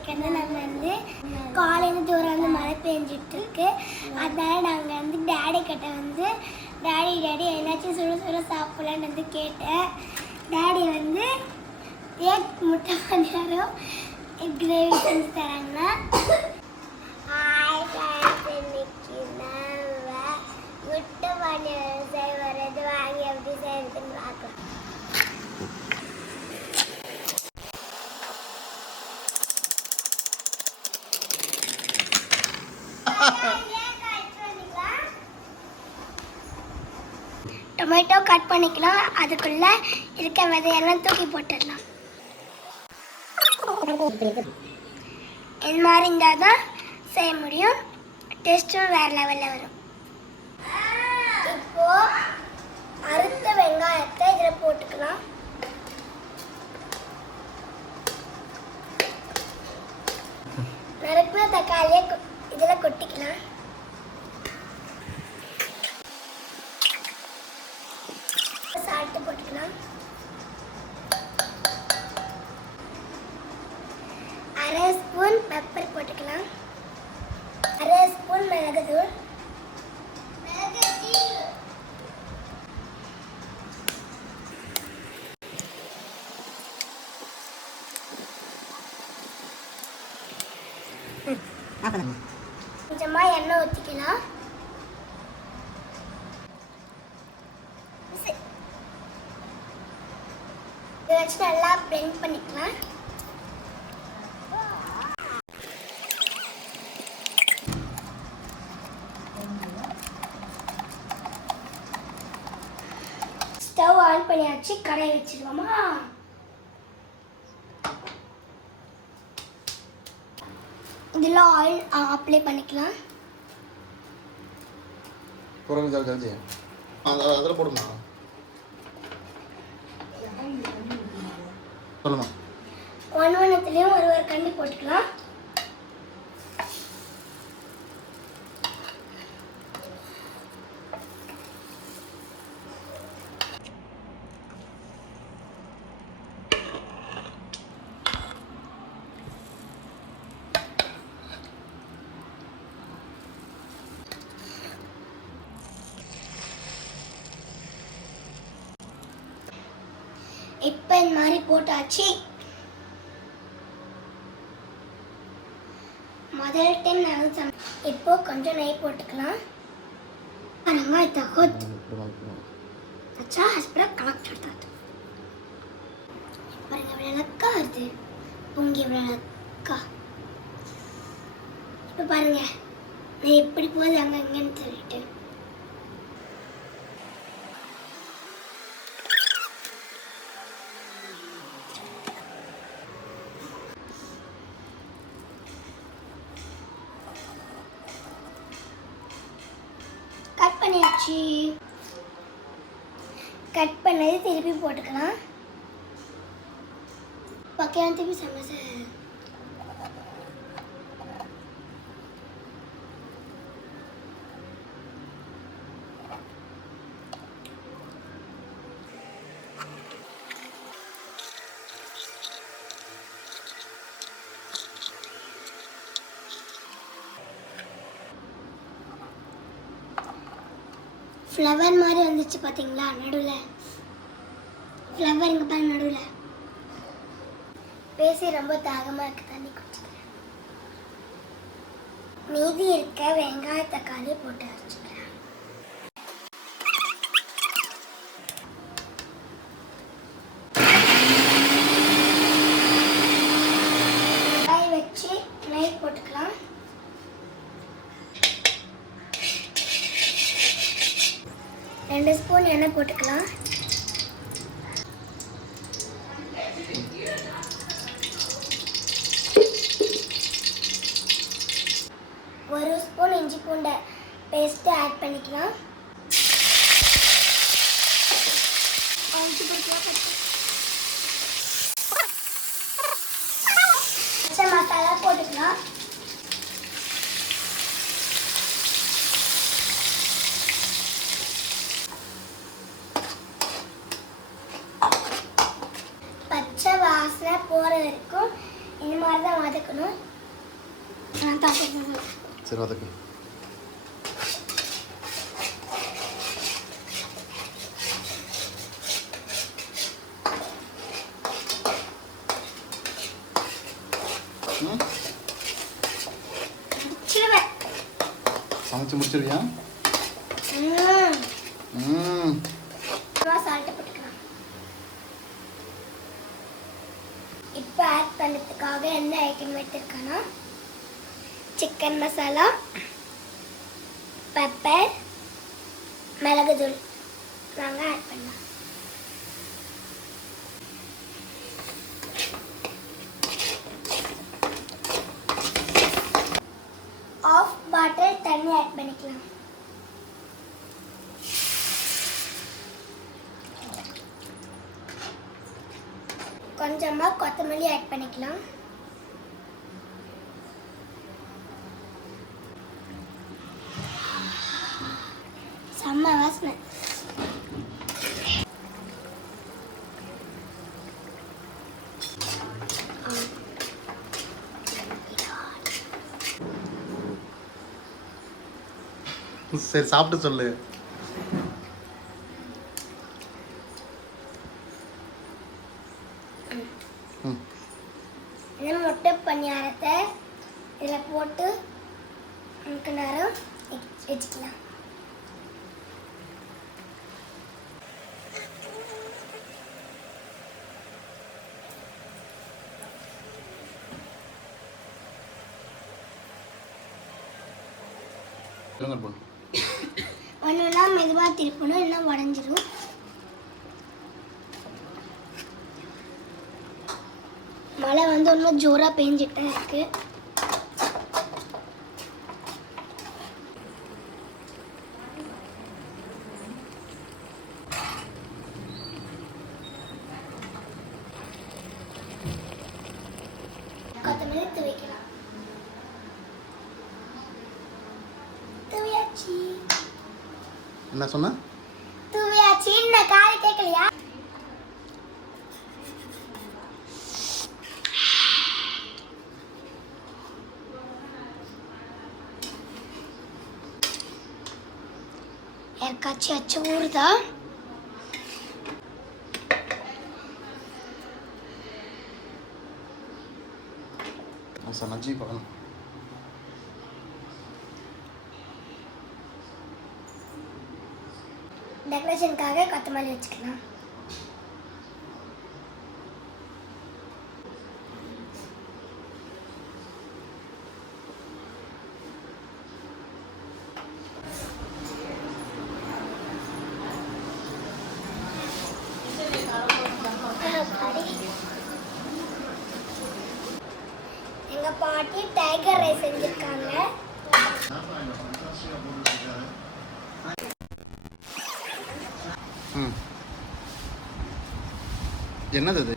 இன்னைக்கு வந்து நம்ம வந்து காலையில் தூரம் வந்து மழை பெஞ்சிட்டு இருக்கு அதனால நாங்கள் வந்து டேடி கிட்ட வந்து டேடி டேடி என்னாச்சும் சுட சுட சாப்பிடலான்னு வந்து கேட்டேன். டேடி வந்து ஏக் முட்டை பணியாரம் கிரேவி செஞ்சு தராங்கன்னா இன்னைக்கு முட்டை பணியாரம் செய்வது வாங்கி எப்படி செய்யறதுன்னு டொமேட்டோ கட் பண்ணிக்கலாம். அதுக்குள்ள இருக்க விதையெல்லாம் தூக்கி போட்டுடலாம். இந்த மாதிரி இருந்தால் தான் செய்ய முடியும். டேஸ்ட்டும் வேறு லெவலில் வரும். இப்போ அறுத்த வெங்காயத்தை இதில் போட்டுக்கலாம். நறுக்குன தக்காளியை இதெல்லாம் கொட்டிக்கலாம். சால்ட்டு போட்டுக்கலாம். அரை ஸ்பூன் பெப்பர் போட்டுக்கலாம். அரை ஸ்பூன் மிளகுதூள் கொஞ்சமா எண்ணெய் ஊற்றிக்கலாம் இதை வச்சு நல்லா பிளெண்ட் பண்ணிக்கலாம். ஸ்டவ் ஆன் பண்ணியாச்சு கடாய் வச்சிருவோமா? இதில் ஆயில் அப்ளை பண்ணிக்கலாம். குரங்கு அதில் போடுமா? சொல்லுமா. ஒன் ஒன்றுத்துலேயும் ஒரு ஒரு கண்ணி போட்டுக்கலாம். இப்போ இந்த மாதிரி போட்டாச்சு. முதல் டைம் நாங்கள் சம இப்போ கொஞ்சம் நெய் போட்டுக்கலாம். வெங்காயத்தை தகுத் அச்சா ஹஸ்பண்ட் கலக்கி எடுத்தாது பாருங்க இவ்வளோ அழக்கா வருது. பொங்கி இவ்வளோ இப்போ பாருங்க நான் எப்படி போகுது அங்கே இங்கேன்னு சொல்லிட்டு. கட் கட் பண்ணது திருப்பி போட்டுக்கலாம். பக்கம் திருப்பி சமைச்ச ஃப்ளவர் மாதிரி வந்துச்சு பார்த்தீங்களா நடுவில்? ஃப்ளவர் இங்கே பாருங்க நடுவில். பேசி ரொம்ப தாகமாக இருக்குது தண்ணி குடிச்சிக்கிறேன். மீதி இருக்க வெங்காய தக்காளி போட்டு அரைச்சிக்கிறேன் காய வச்சு நெய் போட்டுக்கலாம் ரெண்டு ஸ்பூன் எண்ணெய் போட்டுக்கலாம். ஒரு ஸ்பூன் இஞ்சி பூண்டை பேஸ்ட்டு ஆட் பண்ணிக்கலாம். இஞ்சி பூண்டுலாம் கட் பச்சை மசாலா போட்டுக்கலாம் வரைக்கும் இந்த மாதிரி தான் வதக்கணும். சரி வதக்கு. சமைச்சு முடிச்சிருக்கியா ம். ம் கொஞ்சமா salt போட்டுக்கலாம். இப்போ என்ன ஐட்டம் எடுத்துருக்கேன்னா சிக்கன் மசாலா பெப்பர் மிளகுதூள் நாங்கள் ஆட் பண்ணலாம் ஆஃப் பாட்டில் தண்ணி ஆட் பண்ணிக்கலாம் கொஞ்சமாக கொத்தமல்லி ஆட் பண்ணிக்கலாம். செம்ம வாசனை. சரி சாப்பிட்டு சொல்லு. இந்த முட்டை பணியாரத்தை இதில் போட்டு நமக்கு நேரம் வெச்- வச்சுக்கலாம். இருங்க பொண்ணு ஒன்று ஒன்றா மெதுவாக திருப்பணும் இல்லைன்னா உடஞ்சிரும். மழை வந்து இன்னும் ஜோராக பெஞ்சிட்டு இருக்கு. கொத்தமல்லி துவைக்கலாம். துவையாச்சி. என்ன சொன்ன? துவையாச்சி. நான் காலை கேட்கலையா யாருக்காச்சும் அச்சு ஊறுதா நஜி படம் டெக்கரேஷனுக்காக கொத்தமல்லி வச்சுக்கலாம் மாட்டி டைகர் ரைஸ் செஞ்சிருக்காங்க. ம். என்னது இது